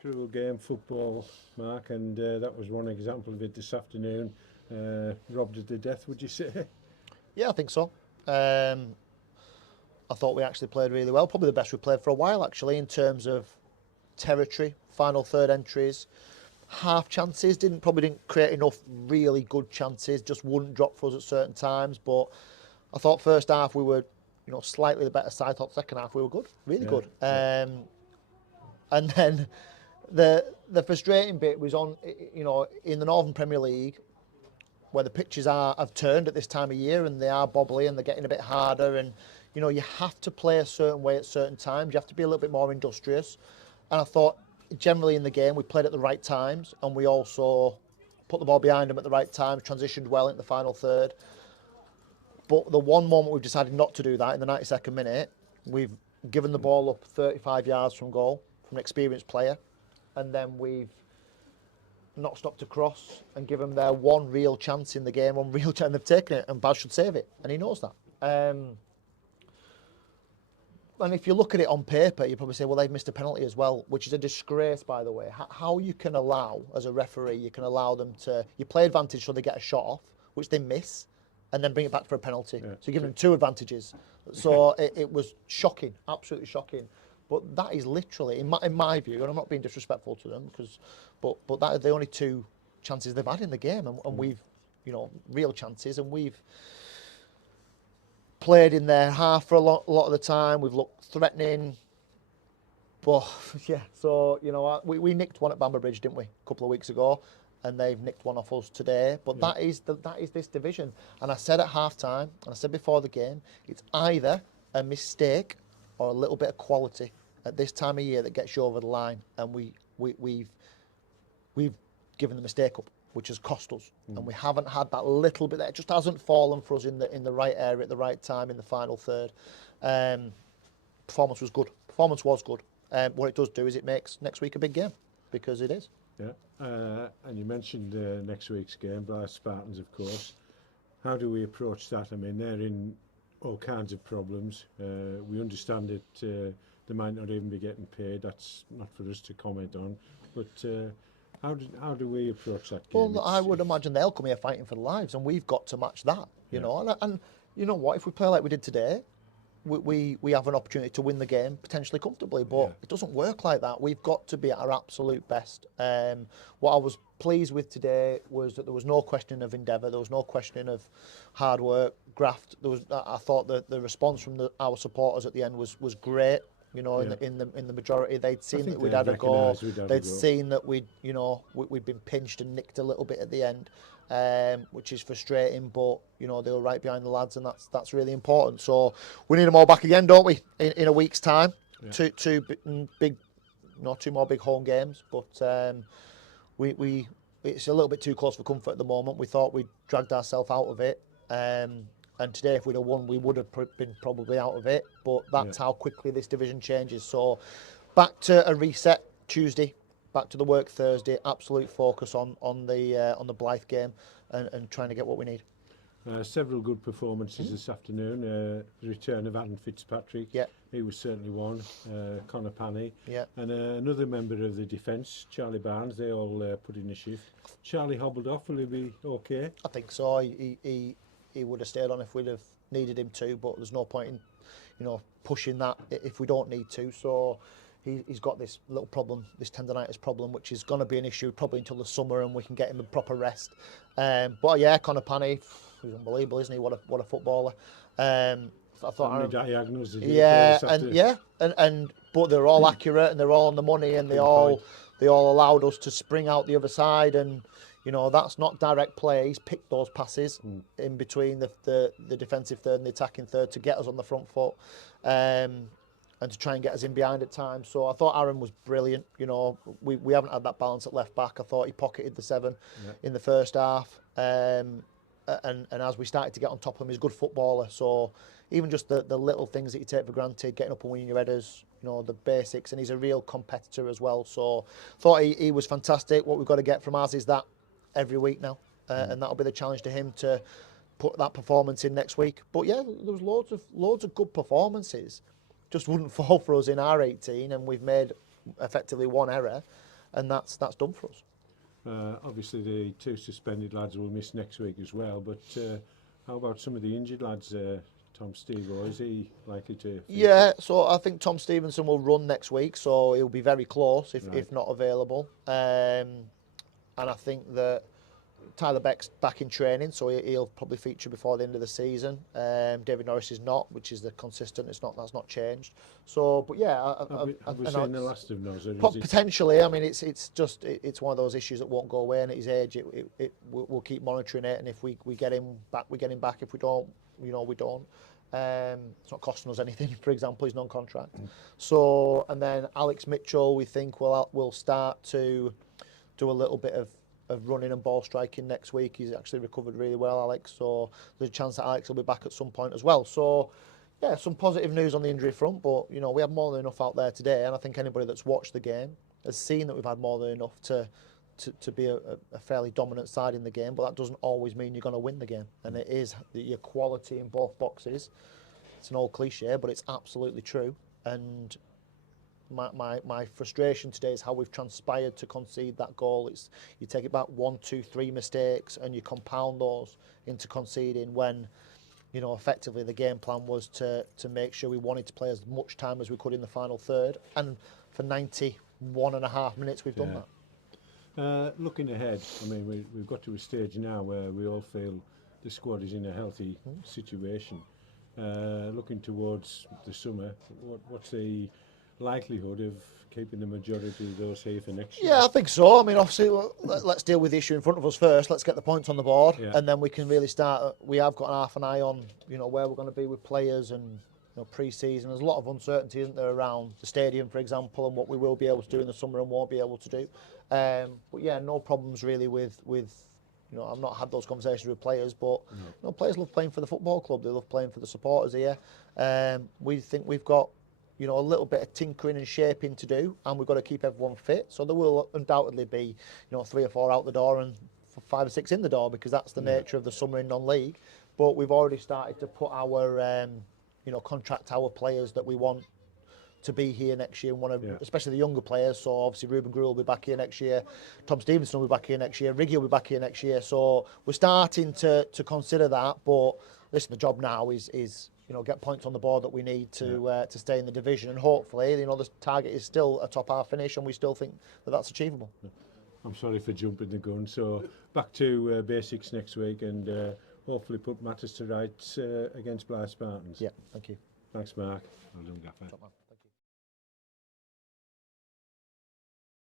cruel game, football, Mark, and that was one example of it this afternoon. Robbed it to death, would you say? Yeah, I think so. I thought we actually played really well. Probably the best we played for a while, actually, in terms of territory, final third entries, half chances. Probably didn't create enough really good chances. Just wouldn't drop for us at certain times. But I thought first half we were, slightly the better side. I thought second half we were good, really good. And then the frustrating bit was on, in the Northern Premier League, where the pitches have turned at this time of year and they are bobbly and they're getting a bit harder, and you have to play a certain way at certain times. You have to be a little bit more industrious. And I thought generally in the game we played at the right times, and we also put the ball behind them at the right times, transitioned well into the final third. But the one moment we've decided not to do that, in the 92nd minute, we've given the ball up 35 yards from goal from an experienced player, and then we've not stopped a cross and given them their one real chance in the game, one real chance. They've taken it, and Baz should save it, and he knows that. And if you look at it on paper, you probably say, well, they've missed a penalty as well, which is a disgrace, by the way. How you can allow, as a referee, you can allow them to, you play advantage so they get a shot off, which they miss, and then bring it back for a penalty. Yeah. So you're giving them two advantages. So it was shocking, absolutely shocking. But that is literally, in my view, and I'm not being disrespectful to them, but that are the only two chances they've had in the game, and we've, real chances, and we've played in their half for a lot of the time. We've looked threatening, but yeah. So we nicked one at Bamber Bridge, didn't we, a couple of weeks ago, and they've nicked one off us today. But that is this division. And I said at half time, and I said before the game, it's either a mistake or a little bit of quality at this time of year that gets you over the line, and we've given the mistake up, which has cost us, and we haven't had that little bit. That just hasn't fallen for us in the right area at the right time in the final third. Performance was good. What it does do is it makes next week a big game, because it is. Yeah, and you mentioned next week's game, Blyth Spartans, of course. How do we approach that? I mean, they're in all kinds of problems. We understand that they might not even be getting paid. That's not for us to comment on, but. How do we approach that game? Well, I would imagine they'll come here fighting for their lives, and we've got to match that, you know. And you know what? If we play like we did today, we have an opportunity to win the game potentially comfortably. But it doesn't work like that. We've got to be at our absolute best. What I was pleased with today was that there was no questioning of endeavour. There was no questioning of hard work, graft. I thought that the response from our supporters at the end was great. In the majority, they'd seen that we'd had a goal. They'd seen that we'd been pinched and nicked a little bit at the end, which is frustrating. But they were right behind the lads, and that's really important. So we need them all back again, don't we? In a week's time, two big, two more big home games. But it's a little bit too close for comfort at the moment. We thought we'd dragged ourselves out of it. And today, if we'd have won, we would have been probably out of it. But that's how quickly this division changes. So back to a reset Tuesday, back to the work Thursday. Absolute focus on the Blyth game and trying to get what we need. Several good performances this afternoon. The return of Adam Fitzpatrick. Yeah. He was certainly one. Connor Panny. Yeah. And another member of the defence, Charlie Barnes. They all put in a shift. Charlie hobbled off. Will he be okay? I think so. He would have stayed on if we'd have needed him to, but there's no point in, pushing that if we don't need to. So he's got this little problem, this tendonitis problem, which is going to be an issue probably until the summer, and we can get him a proper rest. But yeah, Connor Panny, he's unbelievable, isn't he? What a footballer. I thought how many diagonals did but they're all accurate and they're all on the money, and they all allowed us to spring out the other side, and that's not direct play. He's picked those passes in between the defensive third and the attacking third to get us on the front foot, and to try and get us in behind at times. So I thought Aaron was brilliant. We haven't had that balance at left back. I thought he pocketed the 7 in the first half, and as we started to get on top of him, he's a good footballer. So even just the little things that you take for granted, getting up and winning your headers, the basics, and he's a real competitor as well. So thought he was fantastic. What we've got to get from Az is that every week now, and that'll be the challenge to him to put that performance in next week. But yeah, there was loads of good performances, just wouldn't fall for us in our 18, and we've made effectively one error. and that's done for us. Obviously, the 2 suspended lads will miss next week as well, but how about some of the injured lads? Tom Stevo, is he likely to feature? Yeah, so I think Tom Stevenson will run next week, so he'll be very close if not available. And I think that Tyler Beck's back in training, so he'll probably feature before the end of the season. David Norris is not, which is the consistent. That's not changed. So, but yeah, Have we seen the last of Nos? Potentially. I mean, it's one of those issues that won't go away. And at his age, we'll keep monitoring it. And if we get him back, we get him back. If we don't, we don't. It's not costing us anything. For example, he's non-contract. So, and then Alex Mitchell, we think will start to do a little bit of running and ball striking next week. He's actually recovered really well, Alex. So there's a chance that Alex will be back at some point as well. So yeah, some positive news on the injury front, but we have more than enough out there today, and I think anybody that's watched the game has seen that we've had more than enough to be a fairly dominant side in the game. But that doesn't always mean you're going to win the game, and it is your quality in both boxes. It's an old cliche, but it's absolutely true. And my frustration today is how we've transpired to concede that goal. It's you take it back 1, 2, 3 mistakes and you compound those into conceding when effectively the game plan was to make sure we wanted to play as much time as we could in the final third, and for 91.5 minutes we've done that. Looking ahead, I mean we've got to a stage now where we all feel the squad is in a healthy situation. Looking towards the summer, what's the likelihood of keeping the majority of those here for next year? Yeah, I think so. I mean, obviously, let's deal with the issue in front of us first. Let's get the points on the board, and then we can really start. We have got half an eye on, where we're going to be with players and pre-season. There's a lot of uncertainty, isn't there, around the stadium, for example, and what we will be able to do in the summer and won't be able to do. But yeah, no problems really with. I've not had those conversations with players, but players love playing for the football club. They love playing for the supporters here. We think we've got a little bit of tinkering and shaping to do, and we've got to keep everyone fit. So there will undoubtedly be, 3 or 4 out the door and 5 or 6 in the door, because that's the nature of the summer in non-league. But we've already started to put our, contract our players that we want to be here next year, and especially the younger players. So obviously Ruben Gruel will be back here next year, Tom Stevenson will be back here next year, Riggy will be back here next year. So we're starting to consider that. But listen, the job now is get points on the board that we need to stay in the division, and hopefully, the target is still a top half finish, and we still think that that's achievable. I'm sorry for jumping the gun. So back to basics next week, and hopefully put matters to rights against Blyth Spartans. Yeah, thank you. Thanks, Mark. Well done, Gaffer. Top man.